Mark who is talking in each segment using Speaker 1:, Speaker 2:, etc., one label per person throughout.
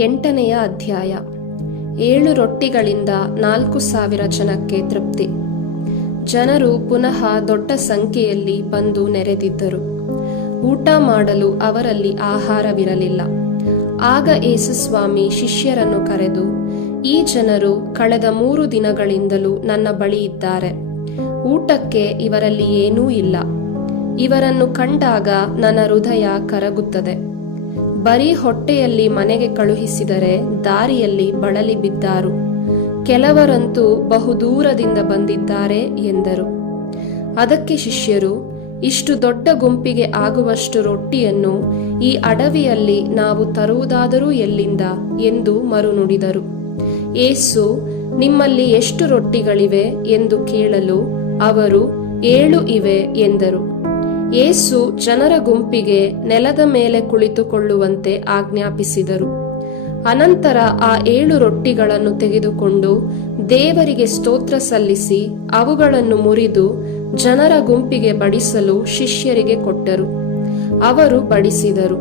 Speaker 1: ಎಂಟನೆಯ ಅಧ್ಯಾಯ. ಏಳು ರೊಟ್ಟಿಗಳಿಂದ ನಾಲ್ಕು ಸಾವಿರ ಜನಕ್ಕೆ ತೃಪ್ತಿ. ಜನರು ಪುನಃ ದೊಡ್ಡ ಸಂಖ್ಯೆಯಲ್ಲಿ ಬಂದು ನೆರೆದಿದ್ದರು. ಊಟ ಮಾಡಲು ಅವರಲ್ಲಿ ಆಹಾರವಿರಲಿಲ್ಲ. ಆಗ ಯೇಸುಸ್ವಾಮಿ ಶಿಷ್ಯರನ್ನು ಕರೆದು, ಈ ಜನರು ಕಳೆದ ಮೂರು ದಿನಗಳಿಂದಲೂ ನನ್ನ ಬಳಿ ಇದ್ದಾರೆ. ಊಟಕ್ಕೆ ಇವರಲ್ಲಿ ಏನೂ ಇಲ್ಲ. ಇವರನ್ನು ಕಂಡಾಗ ನನ್ನ ಹೃದಯ ಕರಗುತ್ತದೆ. ಬರೀ ಹೊಟ್ಟೆಯಲ್ಲಿ ಮನೆಗೆ ಕಳುಹಿಸಿದರೆ ದಾರಿಯಲ್ಲಿ ಬಳಲಿ ಬಿದ್ದಾರು. ಕೆಲವರಂತೂ ಬಹುದೂರದಿಂದ ಬಂದಿದ್ದಾರೆ ಎಂದರು. ಅದಕ್ಕೆ ಶಿಷ್ಯರು, ಇಷ್ಟು ದೊಡ್ಡ ಗುಂಪಿಗೆ ಆಗುವಷ್ಟು ರೊಟ್ಟಿಯನ್ನು ಈ ಅಡವಿಯಲ್ಲಿ ನಾವು ತರುವುದಾದರೂ ಎಲ್ಲಿಂದ ಎಂದು ಮರುನುಡಿದರು. ಏಸು, ನಿಮ್ಮಲ್ಲಿ ಎಷ್ಟು ರೊಟ್ಟಿಗಳಿವೆ ಎಂದು ಕೇಳಲು ಅವರು, ಏಳು ಇವೆ ಎಂದರು. ಯೇಸು ಜನರ ಗುಂಪಿಗೆ ನೆಲದ ಮೇಲೆ ಕುಳಿತುಕೊಳ್ಳುವಂತೆ ಆಜ್ಞಾಪಿಸಿದರು. ಅನಂತರ ಆ ಏಳು ರೊಟ್ಟಿಗಳನ್ನು ತೆಗೆದುಕೊಂಡು ದೇವರಿಗೆ ಸ್ತೋತ್ರ ಸಲ್ಲಿಸಿ ಅವುಗಳನ್ನು ಮುರಿದು ಜನರ ಗುಂಪಿಗೆ ಬಡಿಸಲು ಶಿಷ್ಯರಿಗೆ ಕೊಟ್ಟರು. ಅವರು ಬಡಿಸಿದರು.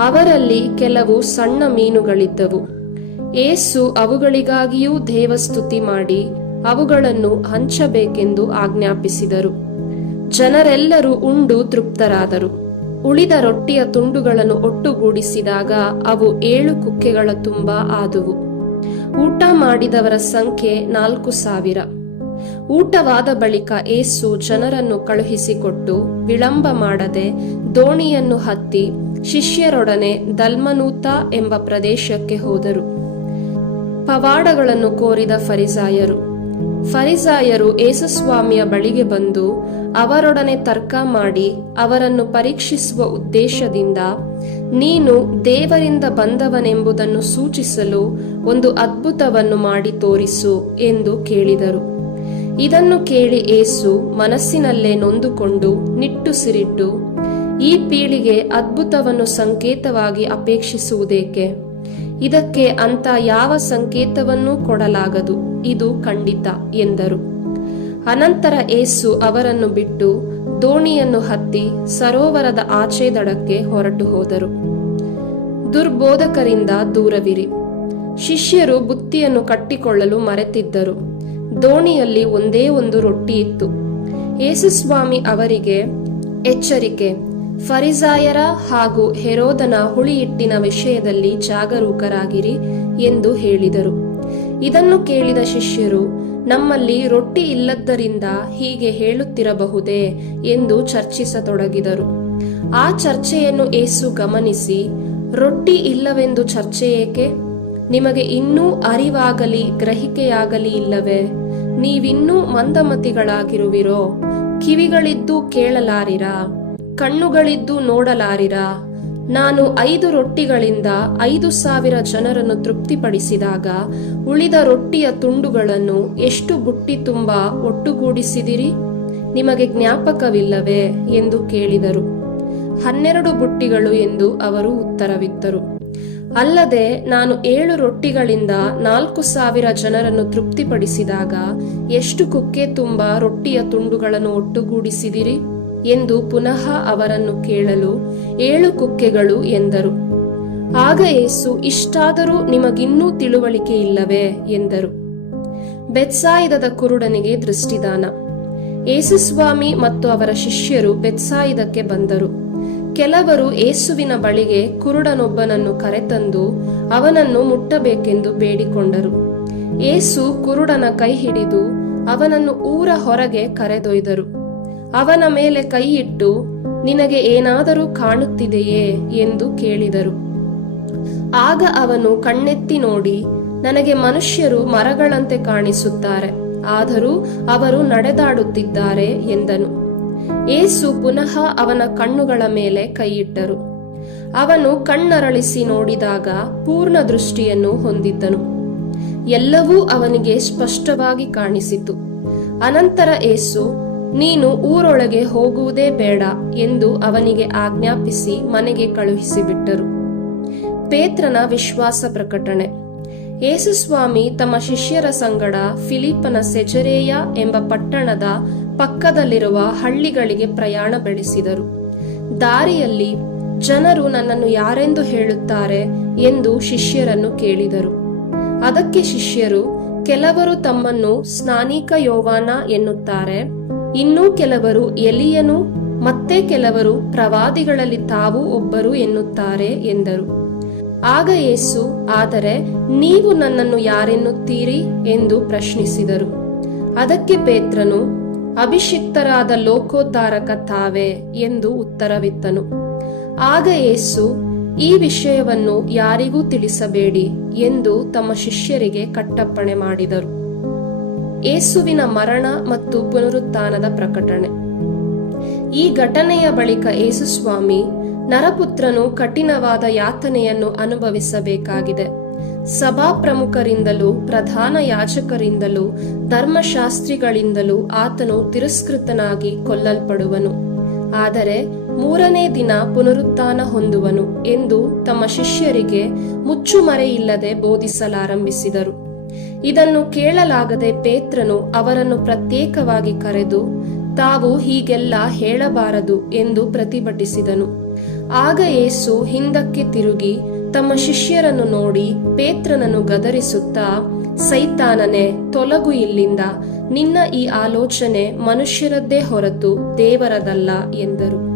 Speaker 1: ಅವರಲ್ಲಿ ಕೆಲವು ಸಣ್ಣ ಮೀನುಗಳಿದ್ದವು. ಏಸು ಅವುಗಳಿಗಾಗಿಯೂ ದೇವಸ್ತುತಿ ಮಾಡಿ ಅವುಗಳನ್ನು ಹಂಚಬೇಕೆಂದು ಆಜ್ಞಾಪಿಸಿದರು. ಜನರೆಲ್ಲರೂ ಉಂಡು ತೃಪ್ತರಾದರು. ಉಳಿದ ರೊಟ್ಟಿಯ ತುಂಡುಗಳನ್ನು ಒಟ್ಟುಗೂಡಿಸಿದಾಗ ಅವು ಏಳು ಕುಕ್ಕೆಗಳ ತುಂಬ ಆದುವು. ಊಟ ಮಾಡಿದವರ ಸಂಖ್ಯೆ ನಾಲ್ಕು ಸಾವಿರ. ಊಟವಾದ ಬಳಿಕ ಏಸು ಜನರನ್ನು ಕಳುಹಿಸಿಕೊಟ್ಟು ವಿಳಂಬ ಮಾಡದೆ ದೋಣಿಯನ್ನು ಹತ್ತಿ ಶಿಷ್ಯರೊಡನೆ ದಲ್ಮನೂತ ಎಂಬ ಪ್ರದೇಶಕ್ಕೆ ಹೋದರು. ಪವಾಡಗಳನ್ನು ಕೋರಿದ ಫರಿಸಾಯರು ಫರಿಸಾಯರು ಏಸುಸ್ವಾಮಿಯ ಬಳಿಗೆ ಬಂದು ಅವರೊಡನೆ ತರ್ಕ ಮಾಡಿ ಅವರನ್ನು ಪರೀಕ್ಷಿಸುವ ಉದ್ದೇಶದಿಂದ ನೀನು ದೇವರಿಂದ ಬಂದವನೆಂಬುದನ್ನು ಸೂಚಿಸಲು ಒಂದು ಅದ್ಭುತವನ್ನು ಮಾಡಿ ತೋರಿಸು ಎಂದು ಕೇಳಿದರು. ಇದನ್ನು ಕೇಳಿ ಏಸು ಮನಸ್ಸಿನಲ್ಲೇ ನೊಂದುಕೊಂಡು ನಿಟ್ಟುಸಿರಿಟ್ಟು ಈ ಪೀಳಿಗೆ ಅದ್ಭುತವನ್ನು ಸಂಕೇತವಾಗಿ ಅಪೇಕ್ಷಿಸುವುದೇಕೆ? ಇದಕ್ಕೆ ಅಂತ ಯಾವ ಸಂಕೇತವನ್ನೂ ಕೊಡಲಾಗದು. ಇದು ಖಂಡಿತ ಎಂದರು. ಅನಂತರ ಏಸು ಅವರನ್ನು ಬಿಟ್ಟು ದೋಣಿಯನ್ನು ಹತ್ತಿ ಸರೋವರದ ಆಚೆ ದಡಕ್ಕೆ ಹೊರಟು ಹೋದರು. ದುರ್ಬೋಧಕರಿಂದ ದೂರವಿರಿ. ಶಿಷ್ಯರು ಬುತ್ತಿಯನ್ನು ಕಟ್ಟಿಕೊಳ್ಳಲು ಮರೆತಿದ್ದರು. ದೋಣಿಯಲ್ಲಿ ಒಂದೇ ಒಂದು ರೊಟ್ಟಿ ಇತ್ತು. ಯೇಸುಸ್ವಾಮಿ ಅವರಿಗೆ, ಎಚ್ಚರಿಕೆ, ಫರಿಸಾಯರ ಹಾಗೂ ಹೆರೋದನ ಹುಳಿಹಿಟ್ಟಿನ ವಿಷಯದಲ್ಲಿ ಜಾಗರೂಕರಾಗಿರಿ ಎಂದು ಹೇಳಿದರು. ಇದನ್ನು ಕೇಳಿದ ಶಿಷ್ಯರು, ನಮ್ಮಲ್ಲಿ ರೊಟ್ಟಿ ಇಲ್ಲದ್ದರಿಂದ ಹೀಗೆ ಹೇಳುತ್ತಿರಬಹುದೇ ಎಂದು ಚರ್ಚಿಸತೊಡಗಿದರು. ಆ ಚರ್ಚೆಯನ್ನು ಏಸು ಗಮನಿಸಿ, ರೊಟ್ಟಿ ಇಲ್ಲವೆಂದು ಚರ್ಚೆ ಏಕೆ? ನಿಮಗೆ ಇನ್ನೂ ಅರಿವಾಗಲಿ, ಗ್ರಹಿಕೆಯಾಗಲಿ ಇಲ್ಲವೇ? ನೀವಿನ್ನೂ ಮಂದಮತಿಗಳಾಗಿರುವಿರೋ, ಕಿವಿಗಳಿದ್ದು ಕೇಳಲಾರಿರಾ? ಕಣ್ಣುಗಳಿದ್ದು ನೋಡಲಾರಿರಾ? ನಾನು ಐದು ರೊಟ್ಟಿಗಳಿಂದ ಐದು ಸಾವಿರ ಜನರನ್ನು ತೃಪ್ತಿಪಡಿಸಿದಾಗ ಉಳಿದ ರೊಟ್ಟಿಯ ತುಂಡುಗಳನ್ನು ಎಷ್ಟು ಬುಟ್ಟಿ ತುಂಬ ಒಟ್ಟುಗೂಡಿಸಿದಿರಿ? ನಿಮಗೆ ಜ್ಞಾಪಕವಿಲ್ಲವೇ? ಎಂದು ಕೇಳಿದರು. ಹನ್ನೆರಡು ಬುಟ್ಟಿಗಳು ಎಂದು ಅವರು ಉತ್ತರವಿತ್ತರು. ಅಲ್ಲದೆ ನಾನು ಏಳು ರೊಟ್ಟಿಗಳಿಂದ ನಾಲ್ಕು ಸಾವಿರ ಜನರನ್ನು ತೃಪ್ತಿಪಡಿಸಿದಾಗ ಎಷ್ಟು ಕುಕ್ಕೆ ತುಂಬ ರೊಟ್ಟಿಯ ತುಂಡುಗಳನ್ನು ಒಟ್ಟುಗೂಡಿಸಿದಿರಿ? ಎಂದು ಪುನಃ ಅವರನ್ನು ಕೇಳಲು ಏಳು ಕುಕ್ಕೆಗಳು ಎಂದರು. ಆಗ ಏಸು ಇಷ್ಟಾದರೂ ನಿಮಗಿನ್ನೂ ತಿಳುವಳಿಕೆ ಇಲ್ಲವೇ ಎಂದರು. ಬೆತ್ಸಾಯಿದದ ಕುರುಡನಿಗೆ ದೃಷ್ಟಿದಾನ. ಏಸುಸ್ವಾಮಿ ಮತ್ತು ಅವರ ಶಿಷ್ಯರು ಬೆತ್ಸಾಯಿದಕ್ಕೆ ಬಂದರು. ಕೆಲವರು ಏಸುವಿನ ಬಳಿಗೆ ಕುರುಡನೊಬ್ಬನನ್ನು ಕರೆತಂದು ಅವನನ್ನು ಮುಟ್ಟಬೇಕೆಂದು ಬೇಡಿಕೊಂಡರು. ಏಸು ಕುರುಡನ ಕೈ ಹಿಡಿದು ಅವನನ್ನು ಊರ ಹೊರಗೆ ಕರೆದೊಯ್ದರು. ಅವನ ಮೇಲೆ ಕೈಯಿಟ್ಟು, ನಿನಗೆ ಏನಾದರೂ ಕಾಣುತ್ತಿದೆಯೇ ಎಂದು ಕೇಳಿದರು. ಆಗ ಅವನು ಕಣ್ಣೆತ್ತಿ ನೋಡಿ, ನನಗೆ ಮನುಷ್ಯರು ಮರಗಳಂತೆ ಕಾಣಿಸುತ್ತಾರೆ, ಆದರೂ ಅವರು ನಡೆದಾಡುತ್ತಿದ್ದಾರೆ ಎಂದನು. ಏಸು ಪುನಃ ಅವನ ಕಣ್ಣುಗಳ ಮೇಲೆ ಕೈಯಿಟ್ಟರು. ಅವನು ಕಣ್ಣರಳಿಸಿ ನೋಡಿದಾಗ ಪೂರ್ಣ ದೃಷ್ಟಿಯನ್ನು ಹೊಂದಿದ್ದನು. ಎಲ್ಲವೂ ಅವನಿಗೆ ಸ್ಪಷ್ಟವಾಗಿ ಕಾಣಿಸಿತು. ಅನಂತರ ಏಸು ನೀನು ಊರೊಳಗೆ ಹೋಗುವುದೇ ಬೇಡ ಎಂದು ಅವನಿಗೆ ಆಜ್ಞಾಪಿಸಿ ಮನೆಗೆ ಕಳುಹಿಸಿಬಿಟ್ಟರು. ಪೇತ್ರನ ವಿಶ್ವಾಸ ಪ್ರಕಟಣೆ. ಯೇಸುಸ್ವಾಮಿ ತಮ್ಮ ಶಿಷ್ಯರ ಸಂಗಡ ಫಿಲಿಪ್ಪನ ಸೆಜರೇಯ ಎಂಬ ಪಟ್ಟಣದ ಪಕ್ಕದಲ್ಲಿರುವ ಹಳ್ಳಿಗಳಿಗೆ ಪ್ರಯಾಣ ಬೆಳೆಸಿದರು. ದಾರಿಯಲ್ಲಿ ಜನರು ನನ್ನನ್ನು ಯಾರೆಂದು ಹೇಳುತ್ತಾರೆ ಎಂದು ಶಿಷ್ಯರನ್ನು ಕೇಳಿದರು. ಅದಕ್ಕೆ ಶಿಷ್ಯರು, ಕೆಲವರು ತಮ್ಮನ್ನು ಸ್ನಾನಿಕ ಯೋವಾನ ಎನ್ನುತ್ತಾರೆ ಇನ್ನೂ ಕೆಲವರು ಎಲಿಯನು, ಮತ್ತೆ ಕೆಲವರು ಪ್ರವಾದಿಗಳಲ್ಲಿ ತಾವು ಒಬ್ಬರು ಎನ್ನುತ್ತಾರೆ ಎಂದರು. ಆಗ ಯೇಸು, ಆದರೆ ನೀವು ನನ್ನನ್ನು ಯಾರೆನ್ನುತ್ತೀರಿ? ಎಂದು ಪ್ರಶ್ನಿಸಿದರು. ಅದಕ್ಕೆ ಪೇತ್ರನು, ಅಭಿಷಿಕ್ತರಾದ ಲೋಕೋದ್ಧಾರಕ ತಾವೇ? ಎಂದು ಉತ್ತರವಿತ್ತನು. ಆಗ ಯೇಸು, ಈ ವಿಷಯವನ್ನು ಯಾರಿಗೂ ತಿಳಿಸಬೇಡಿ ಎಂದು ತಮ್ಮ ಶಿಷ್ಯರಿಗೆ ಕಟ್ಟಪ್ಪಣೆ ಮಾಡಿದರು. ಏಸುವಿನ ಮರಣ ಮತ್ತು ಪುನರುತ್ಥಾನದ ಪ್ರಕಟಣೆ. ಈ ಘಟನೆಯ ಬಳಿಕ ಏಸುಸ್ವಾಮಿ ನರಪುತ್ರನು ಕಠಿಣವಾದ ಯಾತನೆಯನ್ನು ಅನುಭವಿಸಬೇಕಾಗಿದೆ. ಸಭಾ ಪ್ರಮುಖರಿಂದಲೂ, ಪ್ರಧಾನ ಯಾಚಕರಿಂದಲೂ ಧರ್ಮಶಾಸ್ತ್ರಿಗಳಿಂದಲೂ ಆತನು ತಿರಸ್ಕೃತನಾಗಿ ಕೊಲ್ಲಲ್ಪಡುವನು. ಆದರೆ ಮೂರನೇ ದಿನ ಪುನರುತ್ಥಾನ ಹೊಂದುವನು ಎಂದು ತಮ್ಮ ಶಿಷ್ಯರಿಗೆ ಮುಚ್ಚುಮರೆಯಿಲ್ಲದೆ ಬೋಧಿಸಲಾರಂಭಿಸಿದರು. ಇದನ್ನು ಕೇಳಲಾಗದೆ ಪೇತ್ರನು ಅವರನ್ನು ಪ್ರತ್ಯೇಕವಾಗಿ ಕರೆದು, ತಾವು ಹೀಗೆಲ್ಲ ಹೇಳಬಾರದು ಎಂದು ಪ್ರತಿಭಟಿಸಿದನು. ಆಗ ಯೇಸು ಹಿಂದಕ್ಕೆ ತಿರುಗಿ ತಮ್ಮ ಶಿಷ್ಯರನ್ನು ನೋಡಿ ಪೇತ್ರನನ್ನು ಗದರಿಸುತ್ತಾ, ಸೈತಾನನೆ, ತೊಲಗು ಇಲ್ಲಿಂದ, ನಿನ್ನ ಈ ಆಲೋಚನೆ ಮನುಷ್ಯರದ್ದೇ ಹೊರತು ದೇವರದಲ್ಲ ಎಂದರು.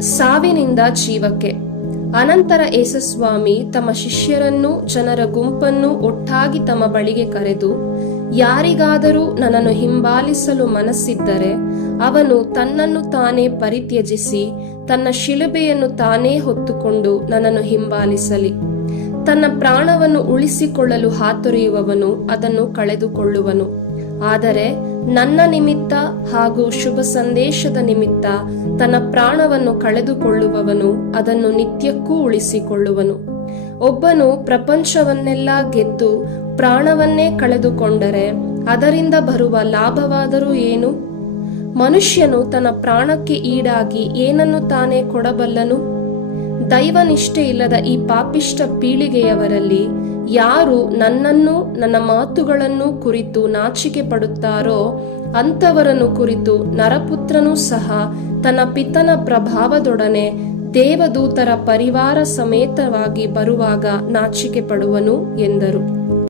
Speaker 1: ಸಾವಿನಿಂದ ಜೀವಕ್ಕೆ ಅನಂತರ ಯೇಸಸ್ವಾಮಿ ತಮ್ಮ ಶಿಷ್ಯರನ್ನು, ಜನರ ಗುಂಪನ್ನು ಒಟ್ಟಾಗಿ ತಮ್ಮ ಬಳಿಗೆ ಕರೆದು, ಯಾರಿಗಾದರೂ ನನ್ನನ್ನು ಹಿಂಬಾಲಿಸಲು ಮನಸ್ಸಿದ್ದರೆ ಅವನು ತನ್ನನ್ನು ತಾನೇ ಪರಿತ್ಯಜಿಸಿ, ತನ್ನ ಶಿಲುಬೆಯನ್ನು ತಾನೇ ಹೊತ್ತುಕೊಂಡು ನನ್ನನ್ನು ಹಿಂಬಾಲಿಸಲಿ. ತನ್ನ ಪ್ರಾಣವನ್ನು ಉಳಿಸಿಕೊಳ್ಳಲು ಹಾತೊರೆಯುವವನು ಅದನ್ನು ಕಳೆದುಕೊಳ್ಳುವನು. ಆದರೆ ನನ್ನ ನಿಮಿತ್ತ ಹಾಗೂ ಶುಭ ಸಂದೇಶದ ನಿಮಿತ್ತ ತನ್ನ ಪ್ರಾಣವನ್ನು ಕಳೆದುಕೊಳ್ಳುವವನು ಅದನ್ನು ನಿತ್ಯಕ್ಕೂ ಉಳಿಸಿಕೊಳ್ಳುವನು. ಒಬ್ಬನು ಪ್ರಪಂಚವನ್ನೆಲ್ಲ ಗೆದ್ದು ಪ್ರಾಣವನ್ನೇ ಕಳೆದುಕೊಂಡರೆ ಅದರಿಂದ ಬರುವ ಲಾಭವಾದರೂ ಏನು? ಮನುಷ್ಯನು ತನ್ನ ಪ್ರಾಣಕ್ಕೆ ಈಡಾಗಿ ಏನನ್ನು ತಾನೇ ಕೊಡಬಲ್ಲನು? ದೈವನಿಷ್ಠೆ ಇಲ್ಲದ ಈ ಪಾಪಿಷ್ಟ ಪೀಳಿಗೆಯವರಲ್ಲಿ ಯಾರು ನನ್ನನ್ನು, ನನ್ನ ಮಾತುಗಳನ್ನು ಕುರಿತು ನಾಚಿಕೆ ಪಡುತ್ತಾರೋ, ಅಂಥವರನ್ನು ಕುರಿತು ನರಪುತ್ರನೂ ಸಹ ತನ್ನ ಪಿತನ ಪ್ರಭಾವದೊಡನೆ ದೇವದೂತರ ಪರಿವಾರ ಸಮೇತವಾಗಿ ಬರುವಾಗ ನಾಚಿಕೆ ಪಡುವನು ಎಂದರು.